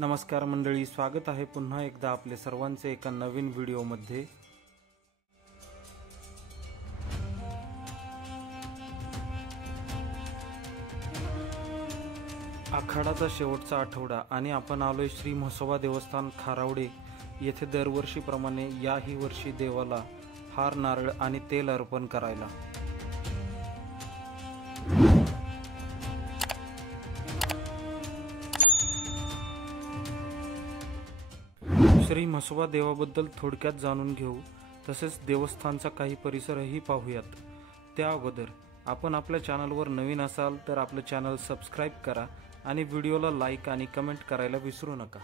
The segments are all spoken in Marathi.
नमस्कार मंडळी, स्वागत आहे पुन्हा एकदा आपले सर्वांचे एका नवीन व्हिडिओमध्ये। आखाडाचा शेवटचा आठवडा आणि आपण आलोय श्री म्हसोबा देवस्थान खारावडे येथे दरवर्षीप्रमाणे याही वर्षी देवाला हार, नारळ आणि तेल अर्पण करायला। श्री म्हसोबा देवाबद्दल थोडक्यात जाणून घेऊ, तसेच देवस्थानचा काही परिसरही पाहूयात। त्या अगोदर आपण आपल्या चॅनलवर नवीन असाल तर आपले चॅनल सबस्क्राइब करा आणि व्हिडिओला लाईक आणि कमेंट करायला विसरू नका।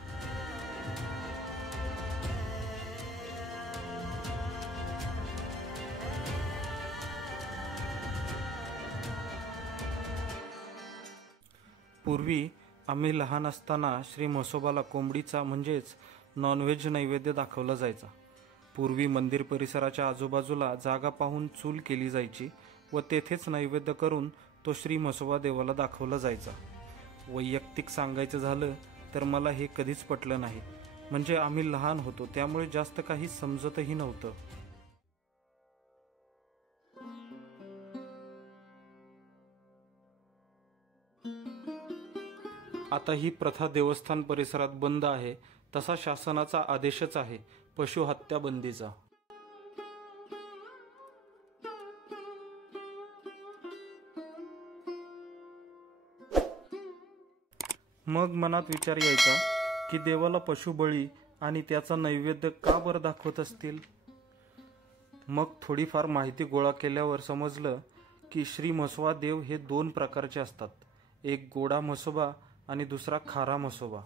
पूर्वी आम्ही लहान असताना श्री म्हसोबाला कोंबडीचा म्हणजेच नॉनव्हेज नैवेद्य दाखवला जायचा। पूर्वी मंदिर परिसराच्या आजूबाजूला जागा पाहून चूल केली जायची व तेथेच नैवेद्य करून तो श्री म्हसोबा देवाला दाखवला जायचा। वैयक्तिक सांगायचं झालं तर मला हे कधीच पटलं नाही, म्हणजे आम्ही लहान होतो त्यामुळे जास्त काही समजतही नव्हतं। आता ही प्रथा देवस्थान परिसरात बंद आहे, तसा शासनाचा आदेशच आहे पशु हत्या बंदीचा। मग मनात विचार यायचा की देवाला पशुबळी आणि त्याचा नैवेद्य का बरं दाखवत असतील। मग थोडीफार माहिती गोळा केल्यावर समजलं की श्री म्हसोबा देव हे दोन प्रकारचे असतात, एक गोडा म्हसोबा आणि दुसरा खारा म्हसोबा।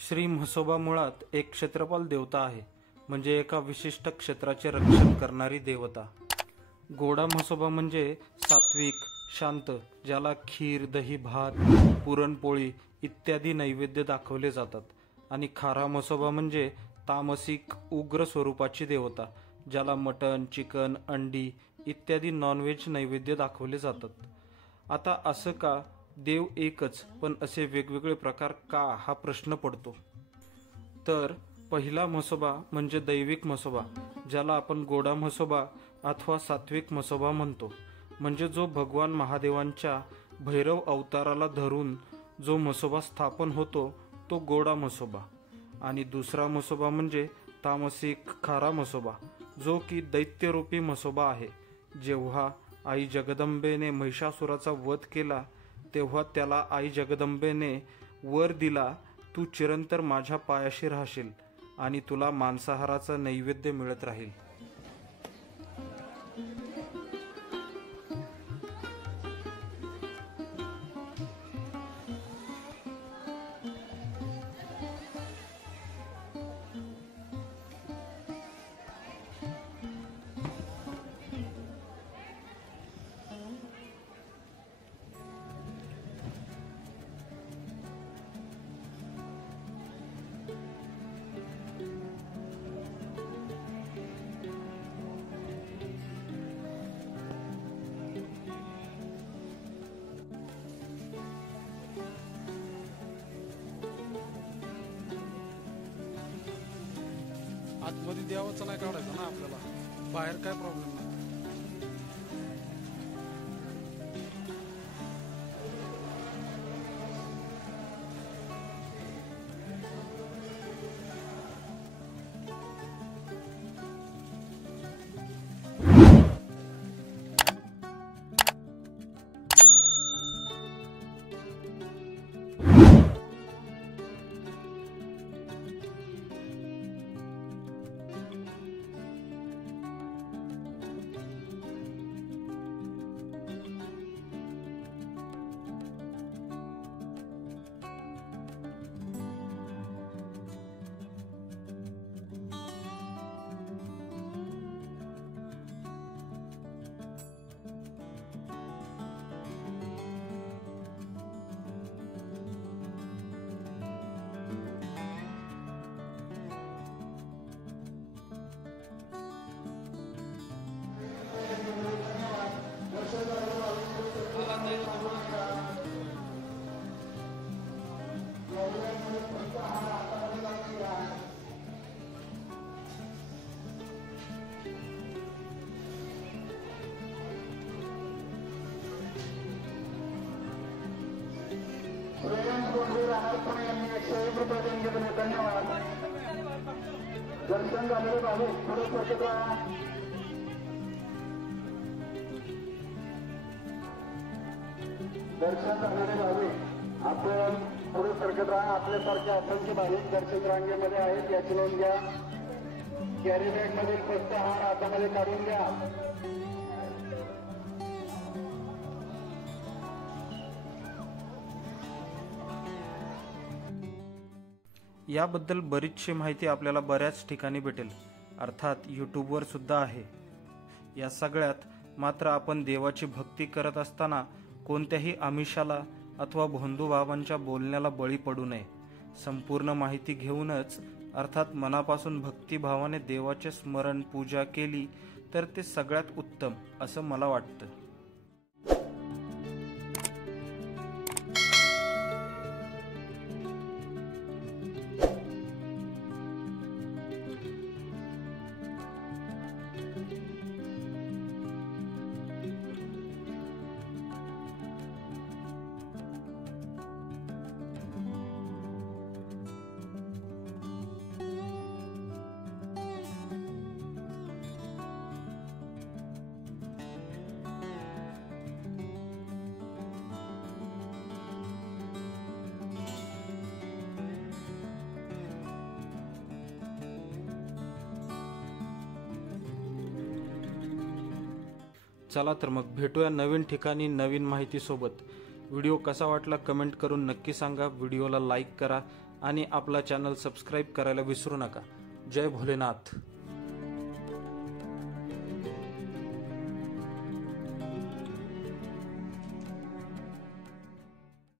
श्री म्हसोबा मुळात एक क्षेत्रपाल देवता आहे, म्हणजे एका विशिष्ट क्षेत्राचे रक्षण करणारी देवता। गोडा म्हसोबा म्हणजे सात्विक, शांत, ज्याला खीर, दही, भात, पुरणपोळी इत्यादी नैवेद्य दाखवले जातात। आणि खारा म्हसोबा म्हणजे तामसिक, उग्र स्वरूपाची देवता, ज्याला मटण, चिकन, अंडी इत्यादी नॉनव्हेज नैवेद्य दाखवले जातात। आता असं का देव एकच पण असे वेगवेगळे प्रकार का, हा प्रश्न पडतो। तर पहिला म्हसोबा म्हणजे दैविक म्हसोबा, ज्याला आपण गोडा म्हसोबा अथवा सात्विक म्हसोबा म्हणतो, म्हणजे जो भगवान महादेवांच्या भैरव अवताराला धरून जो म्हसोबा स्थापन होतो तो गोडा म्हसोबा। आणि दुसरा म्हसोबा म्हणजे तामसिक खारा म्हसोबा, जो की दैत्यरूपी म्हसोबा आहे। जेव्हा आई जगदंबेने महिषासुराचा वध केला तेव्हा त्याला आई जगदंबेने वर दिला, तू चिरंतर माझ्या पायाशी राहशील आणि तुला मांसाहाराचा नैवेद्य मिळत राहील। आतमध्ये देवाचं नाही काढायचं ना आपल्याला, बाहेर काय प्रॉब्लेम नाही. धन्यवाद. दर्शन झालेले भाविक पुढे सरकत राहा. दर्शन झालेले भाविक आपण पुढे सरकत राहा. आपल्यासारखे असंख्य भाविक दर्शन रांगेमध्ये आहेत, याची नोंद घ्या. कॅरी बॅग मधील पुस्तहार हातामध्ये काढून घ्या. याबद्दल बरीचशी माहिती आपल्याला बऱ्याच ठिकाणी भेटेल, अर्थात यूट्यूबवर सुद्धा आहे. या सगळ्यात मात्र आपण देवाची भक्ती करत असताना कोणत्याही आमिषाला अथवा भोंदूभावांच्या बोलण्याला बळी पडू नये. संपूर्ण माहिती घेऊनच अर्थात मनापासून भक्तिभावाने देवाचे स्मरण पूजा केली तर ते सगळ्यात उत्तम असं मला वाटतं. चला तर मग भेटूया नवीन ठिकाणी नवीन माहिती सोबत. व्हिडिओ कसा वाटला कमेंट करून नक्की सांगा. व्हिडिओला लाईक करा आणि आपला चॅनल सबस्क्राईब करायला विसरू नका. जय भोलेनाथ.